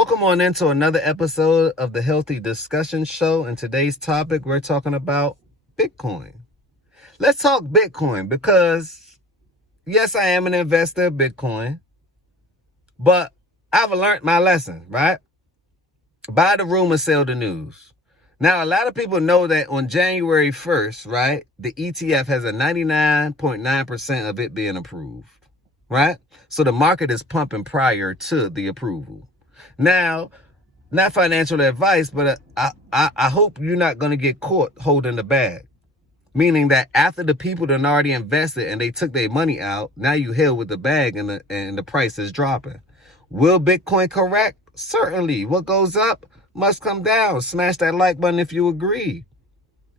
Welcome on into another episode of the Healthy Discussions show. And today's topic, we're talking about Bitcoin. Let's talk Bitcoin because, yes, I am an investor in Bitcoin, but I've learned my lesson, right? Buy the rumor, sell the news. Now, a lot of people know that on January 1st, right, the ETF has a 99.9% of it being approved, right? So the market is pumping prior to the approval. Now, not financial advice, but I hope you're not going to get caught holding the bag. Meaning that after the people done already invested and they took their money out, now you held with the bag and the price is dropping. Will Bitcoin correct? Certainly. What goes up must come down. Smash that like button if you agree.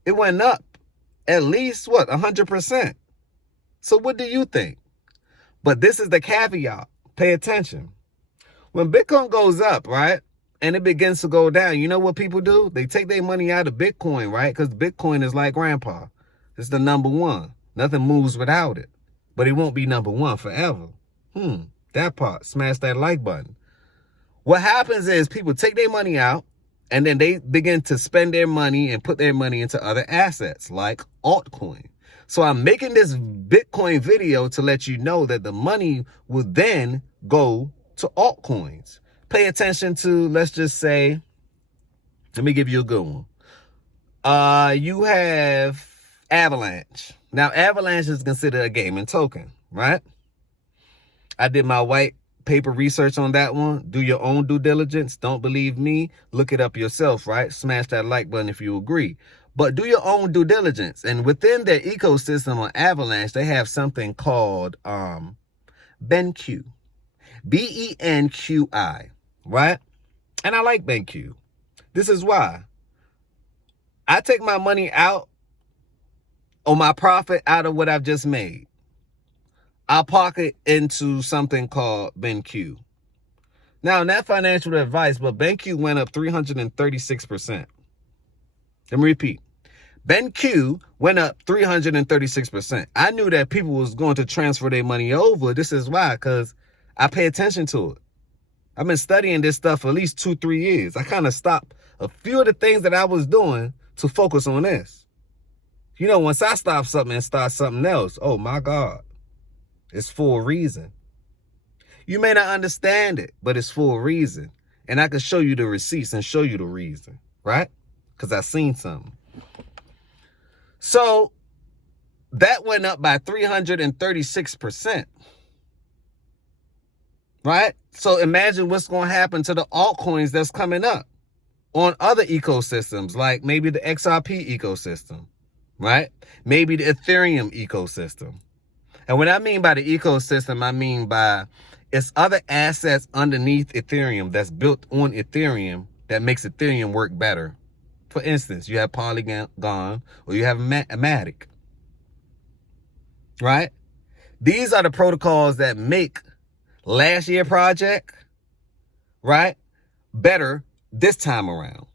It went up at least, 100%. So what do you think? But this is the caveat. Pay attention. When Bitcoin goes up, right, and it begins to go down, you know what people do? They take their money out of Bitcoin, right? Because Bitcoin is like grandpa. It's the number one. Nothing moves without it. But it won't be number one forever. That part. Smash that like button. What happens is people take their money out and then they begin to spend their money and put their money into other assets like altcoin. So I'm making this Bitcoin video to let you know that the money will then go to altcoins. Pay attention to, let's just say, let me give you a good one. You have Avalanche. Now, Avalanche is considered a gaming token, right? I did my white paper research on that one. Do your own due diligence. Don't believe me. Look it up yourself, right? Smash that like button if you agree. But do your own due diligence. And within their ecosystem on Avalanche, they have something called BenQ. BenQI, right? And I like BenQ. This is why. I take my money out or my profit out of what I've just made. I'll park it into something called BenQ. Now, not financial advice, but BenQ went up 336%. Let me repeat. BenQ went up 336%. I knew that people was going to transfer their money over. This is why, because I pay attention to it. I've been studying this stuff for at least 2-3 years. I kind of stopped a few of the things that I was doing to focus on this. You know, once I stop something and start something else, oh my God, it's for a reason. You may not understand it, but it's for a reason. And I can show you the receipts and show you the reason, right? Because I seen something. So that went up by 336%. Right? So imagine what's going to happen to the altcoins that's coming up on other ecosystems, like maybe the XRP ecosystem, right? Maybe the Ethereum ecosystem. And what I mean by the ecosystem, I mean by it's other assets underneath Ethereum that's built on Ethereum that makes Ethereum work better. For instance, you have Polygon or you have Matic, right? These are the protocols that make last year project, right, better this time around.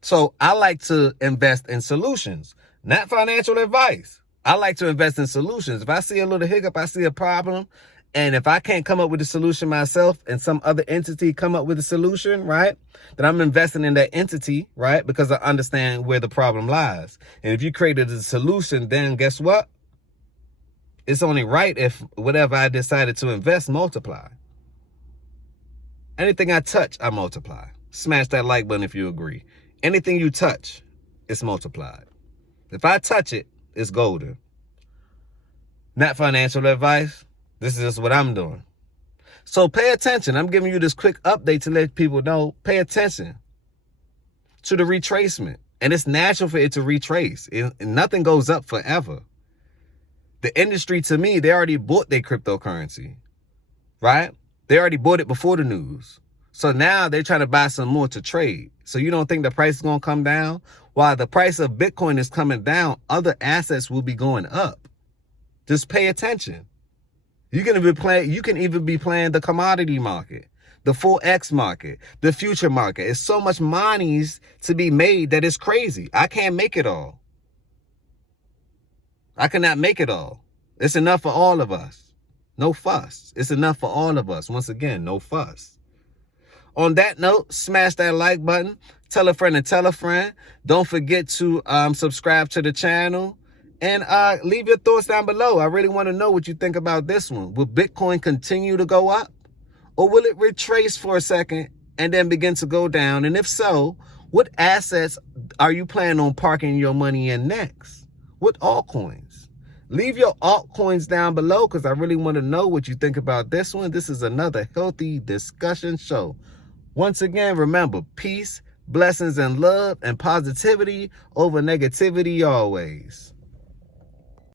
So I like to invest in solutions, not financial advice. I like to invest in solutions. If I see a little hiccup, I see a problem, and if I can't come up with a solution myself and some other entity come up with a solution, right, then I'm investing in that entity, right, because I understand where the problem lies. And if you created a solution, then guess what? It's only right if whatever I decided to invest multiply. Anything I touch, I multiply. Smash that like button if you agree. Anything you touch, it's multiplied. If I touch it, it's golden. Not financial advice. This is just what I'm doing. So pay attention. I'm giving you this quick update to let people know, pay attention to the retracement. And it's natural for it to retrace. And nothing goes up forever. The industry, to me, they already bought their cryptocurrency, right? They already bought it before the news. So now they're trying to buy some more to trade. So you don't think the price is going to come down? While the price of Bitcoin is coming down, other assets will be going up. Just pay attention. You can even be playing the commodity market, the Forex market, the future market. It's so much monies to be made that it's crazy. I can't make it all. I cannot make it all. It's enough for all of us. No fuss. It's enough for all of us. Once again, no fuss. On that note, smash that like button. Tell a friend and tell a friend. Don't forget to subscribe to the channel. And leave your thoughts down below. I really want to know what you think about this one. Will Bitcoin continue to go up? Or will it retrace for a second and then begin to go down? And if so, what assets are you planning on parking your money in next? What altcoins? Leave your altcoins down below because I really want to know what you think about this one. This is another Healthy Discussion show. Once again, remember, peace, blessings, and love, and positivity over negativity always.